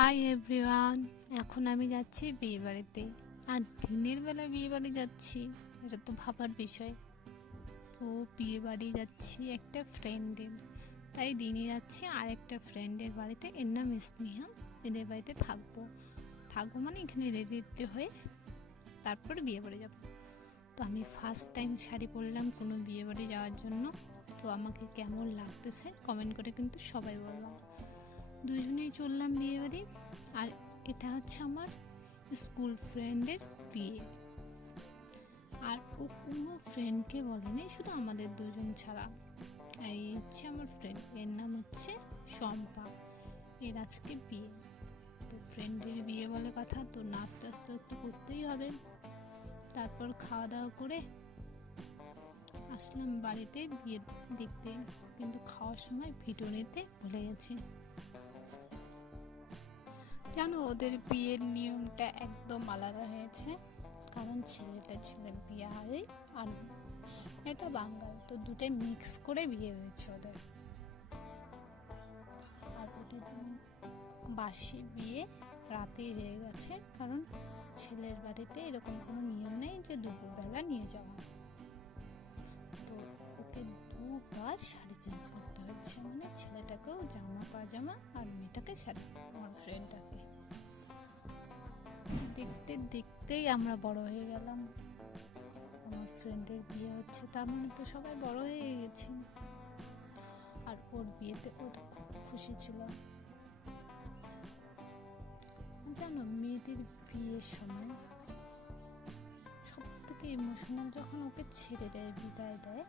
Hi everyone, এখন আমি যাচ্ছি বিয়ে বাড়িতে। আর দিনের বেলা বিয়ে বাড়ি যাচ্ছি, এটা তো ভাবার বিষয়। তো বিয়ে বাড়ি যাচ্ছি একটা ফ্রেন্ডের, তাই দিনে যাচ্ছি আর একটা ফ্রেন্ডের বাড়িতে। এর নাম স্নেহা। এদের বাড়িতে থাকবো মানে এখানে রেডি হয়ে তারপর বিয়ে বাড়ি যাবো। তো আমি ফার্স্ট টাইম শাড়ি পরলাম কোনো বিয়ে বাড়ি যাওয়ার জন্য। তো আমাকে কেমন লাগতেছে কমেন্ট করে কিন্তু সবাই বললাম। দুজনেই চললাম বিয়ে বাড়ি। আর এটা হচ্ছে আমার স্কুল ফ্রেন্ডের বিয়ে। আর ও কোনো ফ্রেন্ডকে বলেনি, শুধু আমাদের দুজন ছাড়া। আর এই হচ্ছে আমার ফ্রেন্ড, এর নাম হচ্ছে শম্পা। এর আজকে বিয়ে। তো ফ্রেন্ডের বিয়ে বলে কথা, তো নাচ টাচ তো একটু করতেই হবে। তারপর খাওয়া দাওয়া করে আসলাম বাড়িতে বিয়ে দেখতে, কিন্তু খাওয়ার সময় ভিডিও নিতে ভুলে গেছি। জানো, ওদের বিয়ের নিয়মটা একদম আলাদা হয়েছে। কারণ ছেলেটা ছিল বিহারি আর এটা বাঙাল, তো দুটোই মিক্স করে বিয়ে হয়েছে ওদের। আর ওদের বাসি বিয়ে রাতেই হয়ে গেছে, কারণ ছেলের বাড়িতে এরকম কোনো নিয়ম নেই যে দুপুরবেলা নিয়ে যাওয়া। তো ওকে দুবার শাড়ি চেঞ্জ করতে হচ্ছে, মানে ছেলেটাকেও জামা পাজামা আর মেয়েটাকে শাড়ি, আমার ফ্রেন্ডটাকে। দেখতে দেখতেই আমরা বড় হয়ে গেলাম। আমার ফ্রেন্ডের বিয়ে হচ্ছে, তার মানে তো সবাই বড় হয়ে গেছি। আর ওর বিয়েতে ও খুব খুশি ছিল। জানো, মেয়েদের বিয়ের সময় সব থেকে ইমোশনাল যখন ওকে ছেড়ে দেয়, বিদায় দেয়,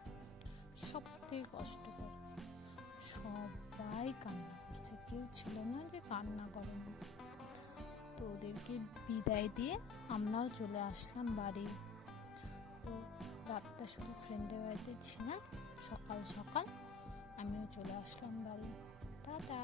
সব থেকে কষ্টকর। সবাই কান্না করছে, কেউ ছিল না যে কান্না করে না। তো ওদেরকে বিদায় দিয়ে আমরাও চলে আসলাম বাড়ি। তো রাতটা শুধু ফ্রেন্ডের বাড়িতে ছিলাম, সকাল সকাল আমিও চলে আসলাম বাড়ি। টাটা।